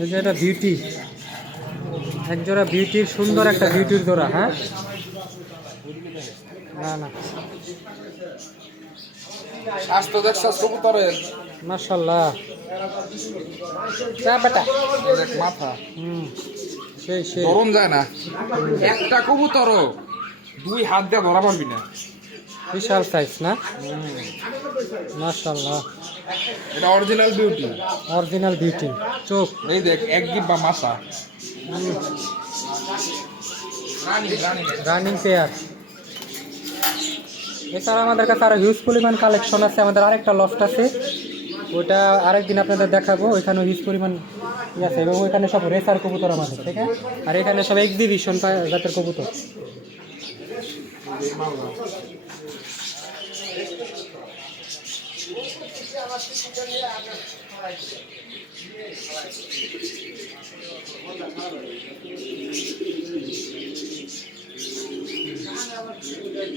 এই যে এটা বিউটি, এক জোড়া বিউটির, সুন্দর একটা বিউটির জোড়া। হ্যাঁ, না না, স্বাস্থ্য দেখছস কবুতরের? মাশাআল্লাহ, যা বেটা। দেখ মাথা, সেই সেই। ধরন যায় না। একটা কবুতরও 2 হাত দিয়ে ধরা পারবি না। বিশাল সাইজ না? মাশাআল্লাহ, এটা অরিজিনাল বিউটি। Original beauty. চোখ, এই দেখ এক গিব্বা মাথা। Running running. Running pair. এছাড়া আমাদের কাছে আরো হিউজ পরিমাণ কালেকশন আছে। আমাদের আরেকটা লফট আছে, ওইটা আরেকদিন আপনাদের দেখাবো। ওইখানে হিউজ পরিমাণ আছে এবং ওইখানে সব রেসার কবুতর আমাদের, ঠিক আছে? আর এখানে সব এক্সিবিশন জাতের কবুতর।